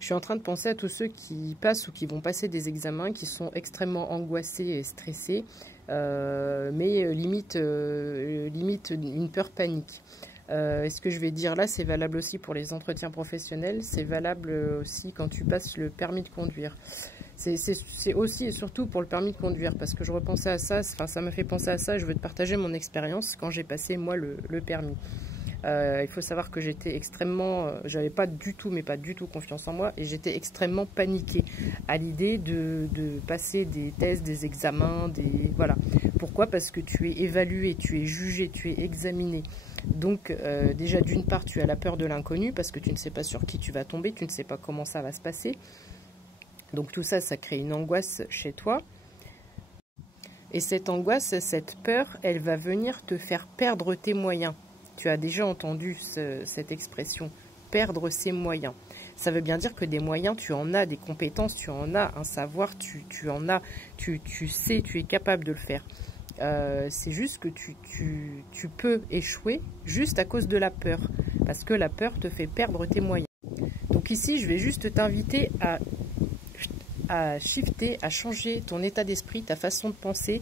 Je suis en train de penser à tous ceux qui passent ou qui vont passer des examens, qui sont extrêmement angoissés et stressés, mais limite une peur panique. Et ce que je vais dire là, c'est valable aussi pour les entretiens professionnels, c'est valable aussi quand tu passes le permis de conduire. C'est aussi et surtout pour le permis de conduire, parce que je repensais à ça, enfin ça m'a fait penser à ça, je veux te partager mon expérience quand j'ai passé moi le permis. Il faut savoir que j'étais extrêmement, j'avais pas du tout, mais pas du tout confiance en moi, et j'étais extrêmement paniquée à l'idée de passer des tests, des examens, voilà. Pourquoi? Parce que tu es évalué, tu es jugé, tu es examiné. Donc déjà d'une part tu as la peur de l'inconnu, parce que tu ne sais pas sur qui tu vas tomber, tu ne sais pas comment ça va se passer. Donc tout ça, ça crée une angoisse chez toi. Et cette angoisse, cette peur, elle va venir te faire perdre tes moyens. Tu as déjà entendu cette expression, perdre ses moyens. Ça veut bien dire que des moyens, tu en as, des compétences, tu en as, un savoir, tu en as, tu sais, tu es capable de le faire. C'est juste que tu peux échouer juste à cause de la peur, parce que la peur te fait perdre tes moyens. Donc ici, je vais juste t'inviter à shifter, à changer ton état d'esprit, ta façon de penser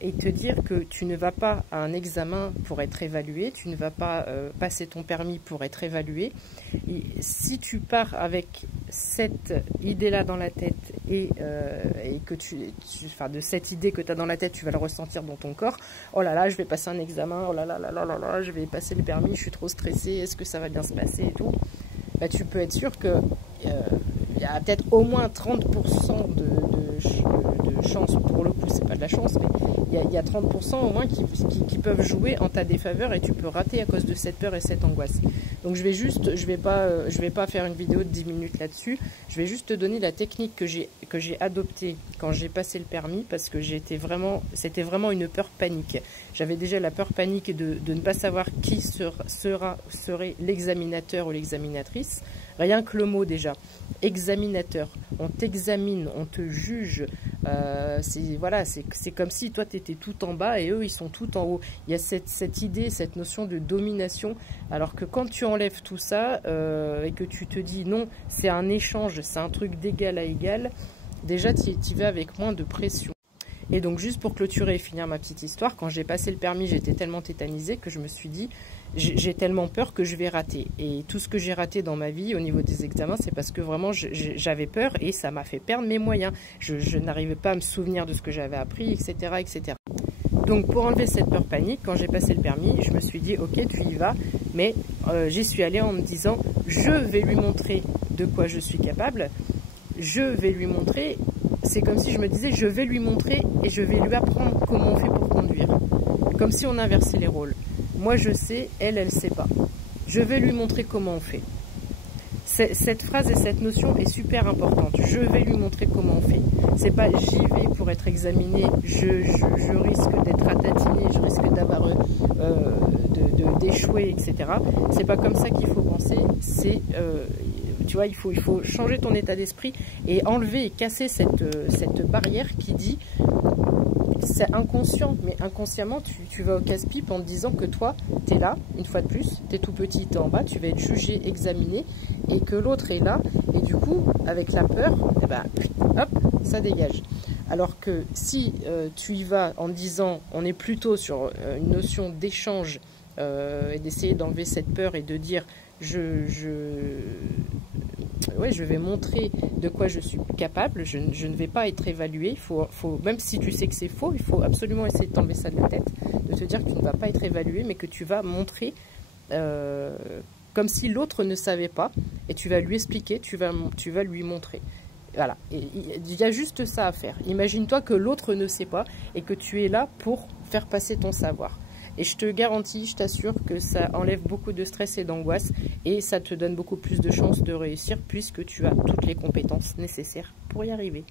et te dire que tu ne vas pas à un examen pour être évalué, tu ne vas pas passer ton permis pour être évalué. Et si tu pars avec cette idée-là dans la tête et que enfin, de cette idée que tu as dans la tête, tu vas le ressentir dans ton corps, oh là là, je vais passer un examen, oh là là là là là là, je vais passer le permis, je suis trop stressée, est-ce que ça va bien se passer et tout, bah, tu peux être sûr que il y a peut-être au moins 30% de chance, pour le coup c'est pas de la chance, mais il y a 30% au moins qui peuvent jouer en ta défaveur, et tu peux rater à cause de cette peur et cette angoisse. Donc je vais pas faire une vidéo de 10 minutes là-dessus, je vais juste te donner la technique que j'ai adoptée quand j'ai passé le permis, parce que c'était vraiment une peur panique. J'avais déjà la peur panique de ne pas savoir qui serait l'examinateur ou l'examinatrice. Rien que le mot déjà, examinateur, on t'examine, on te juge, voilà, c'est comme si toi tu étais tout en bas et eux ils sont tout en haut. Il y a cette idée, cette notion de domination, alors que quand tu enlèves tout ça et que tu te dis non, c'est un échange, c'est un truc d'égal à égal, déjà tu y vas avec moins de pression. Et donc juste pour clôturer et finir ma petite histoire, quand j'ai passé le permis, j'étais tellement tétanisée que je me suis dit, j'ai tellement peur que je vais rater. Et tout ce que j'ai raté dans ma vie au niveau des examens, c'est parce que vraiment j'avais peur et ça m'a fait perdre mes moyens. Je n'arrivais pas à me souvenir de ce que j'avais appris, etc., etc. Donc pour enlever cette peur panique, quand j'ai passé le permis, je me suis dit, ok, tu y vas, mais j'y suis allée en me disant, je vais lui montrer de quoi je suis capable, je vais lui montrer. C'est comme si je me disais, je vais lui montrer et je vais lui apprendre comment on fait pour conduire. Comme si on inversait les rôles. Moi je sais, elle sait pas. Je vais lui montrer comment on fait. Cette phrase et cette notion est super importante. Je vais lui montrer comment on fait. C'est pas j'y vais pour être examiné, je risque d'être ratatiné, je risque d'avoir d'échouer, etc. C'est pas comme ça qu'il faut penser. C'est tu vois, il faut changer ton état d'esprit et enlever et casser cette barrière qui dit, c'est inconscient, mais inconsciemment, tu vas au casse-pipe en te disant que toi, tu es là, une fois de plus, tu es tout petit, tu es en bas, tu vas être jugé, examiné, et que l'autre est là, et du coup, avec la peur, eh ben, hop, ça dégage. Alors que si tu y vas en disant, on est plutôt sur une notion d'échange, et d'essayer d'enlever cette peur et de dire, je vais montrer de quoi je suis capable, je ne vais pas être évalué, même si tu sais que c'est faux, il faut absolument essayer de t'enlever ça de la tête, de te dire que tu ne vas pas être évalué, mais que tu vas montrer comme si l'autre ne savait pas, et tu vas lui expliquer, tu vas lui montrer. Voilà, et il y a juste ça à faire. Imagine-toi que l'autre ne sait pas, et que tu es là pour faire passer ton savoir. Et je te garantis, je t'assure que ça enlève beaucoup de stress et d'angoisse et ça te donne beaucoup plus de chances de réussir puisque tu as toutes les compétences nécessaires pour y arriver.